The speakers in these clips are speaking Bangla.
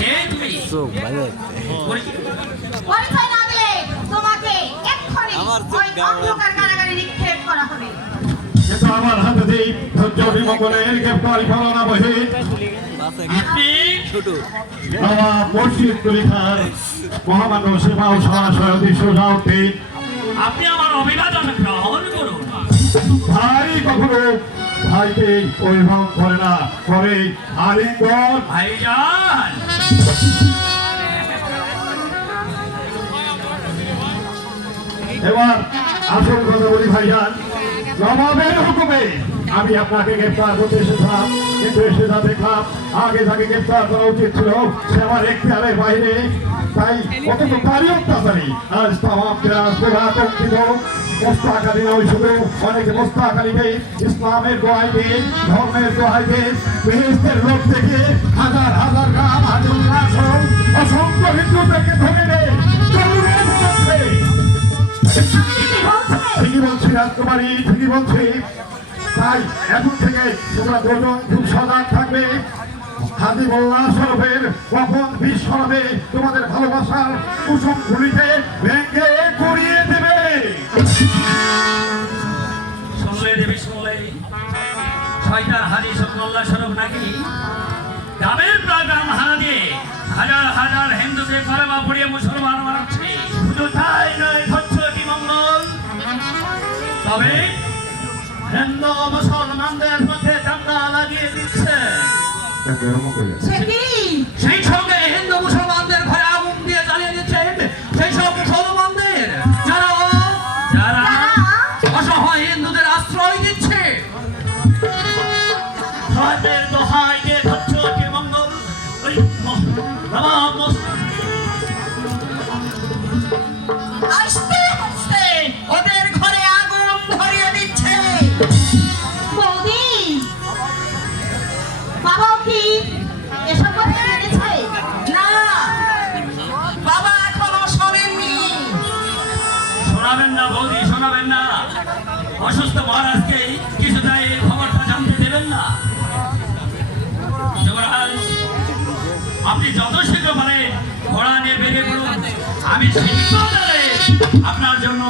কে তুমি সুখ ভালো পরিচয় না দিলে তোমাকে এক্ষুনি আমার অন্ধকার কারাগারে নিক্ষেপ করা হবে। কিন্তু আমার হাতে দেই ধৈর্য আপনি আমার অভিবাদন গ্রহণ করুন। ভাই কখনো ভাইকে অভিভাবক করে না করে আলিঙ্গন ভাইজান! এবার আসল কথা বলি ভাইজান। নবাবের হুকুমে আমি আপনাকে গ্রেপ্তার করতে এসেছিলাম, কিন্তু এসে যা দেখলাম, আগে তাকে গ্রেপ্তার করা উচিত ছিল, সে আমার এখতিয়ারের বাইরে। তাই অন্তত তারই অত্যাচারী। আজ তামাম আতঙ্কিত মোস্তাকালী নয় শুধু, অনেকে ইসলামের ধর্মের লোক থেকে হাজার হাজার গ্রাম হাজার অসংখ্য হিন্দুদেরকে ধরে নেয় জরুরের মধ্যে কি বলছে। ঠিকই বলছি রাজকুমারী, ঠিকই বলছি। তাই এখন থেকে তোমরা দুজন খুব সজাগ থাকবে। হাজি মোল্লা সরফের কখন বিষ সরবে তোমাদের ভালোবাসার কুসুম গুলিতে ভেঙে করিয়ে দেবে। ছয়টার হাজি হাজার হাজার মুসলমান তাই নয় তবে হিন্দু মুসলমানদের লাগিয়ে দিচ্ছে কি সেই সঙ্গে অসুস্থ মহারাজকে কিছুটাই এই খবরটা জানতে দেবেন না। যুবরাজ আপনি যত শীঘ্র পারেন ঘোড়া নিয়ে বেরিয়ে পড়ুন। আমি আপনার জন্য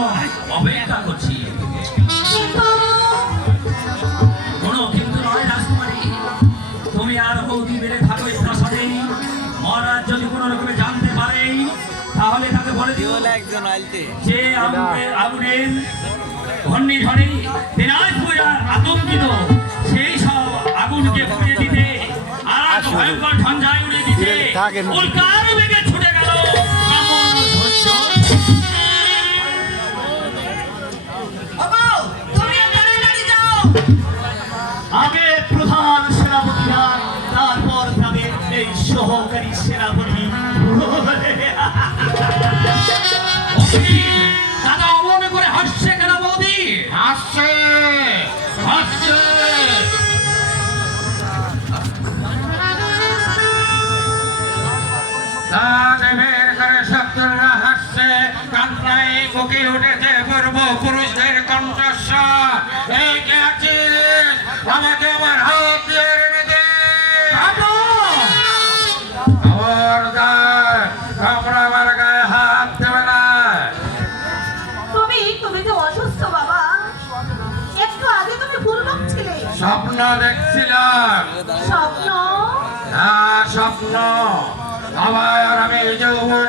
অপেক্ষা করছি। কোনো কিন্তু নয় রাজকুমারী তুমি আর বৌদি বেড়ে থাকো প্রাসাদে। মহারাজ যদি কোনো রকমে জানতে পারে তাহলে তাকে বলে দিও। একজন যে আগুনের ঘূর্ণিঝড়ে দিনাজপুর আতঙ্কিত। সেই সব আগুনকে পুড়িয়ে দিতে আর ভয়ঙ্কর ঝঞ্ঝায় উড়ে দিতে উল্কার বেগে ছুটে গেল আগে প্রধান সেনাপতিরা তারপর তাদের এই সহকারী সেনাপতি। কান্নায় উঠেছে পূর্ব পুরুষদের কণ্ঠস্বর। এই কে আছিস? আমাকে আমার হাত দিয়ে এনে দে। খবরদার তোমরা আমার গায়ে হাত দেবে না। তুমি তুমি তো অসুস্থ বাবা। একটু আগে তুমি ফুল ছিলে। স্বপ্ন দেখছিলাম। স্বপ্ন? না স্বপ্ন। আবার আমি যৌবন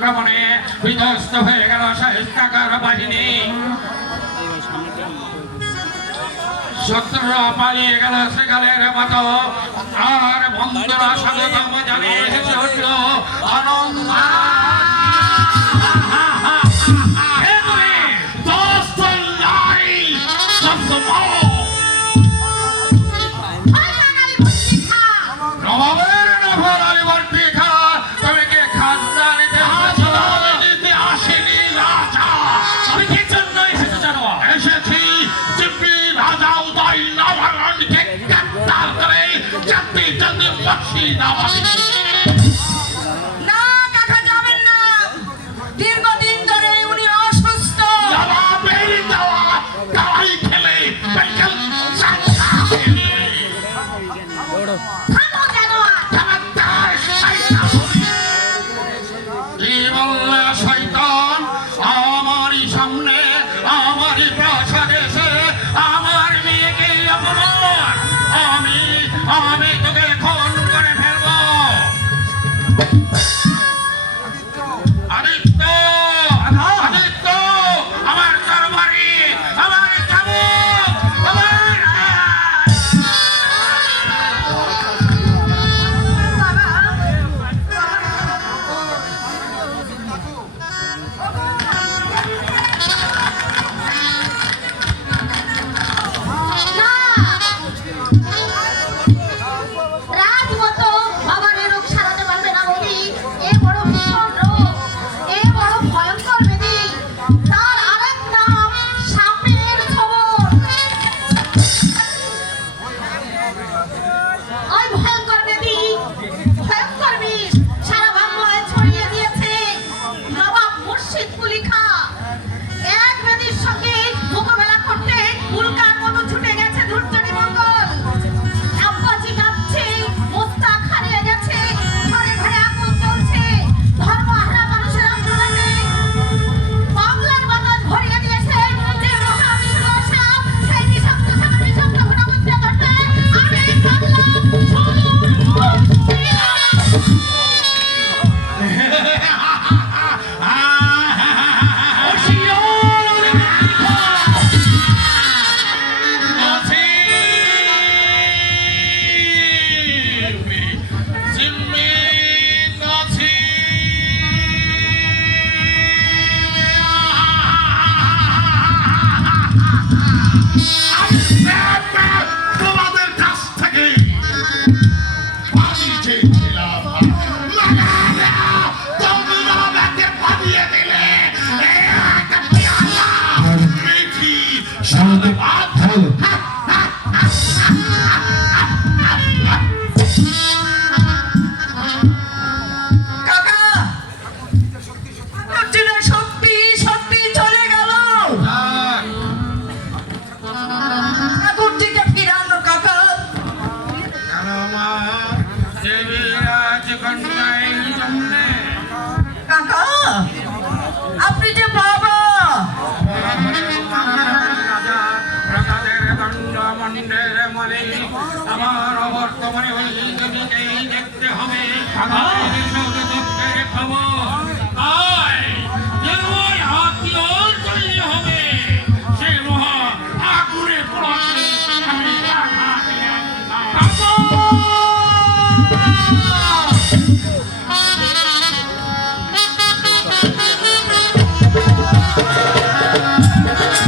আক্রমণে বিধ্বস্ত হয়ে গেল শাহিস্তাকার বাহিনী। শত্রুরা পালিয়ে গেল সেকালের মতো। আর বন্ধুরা স্বাগতম জানিয়ে আনন্দ। ফাঁসি आणि ते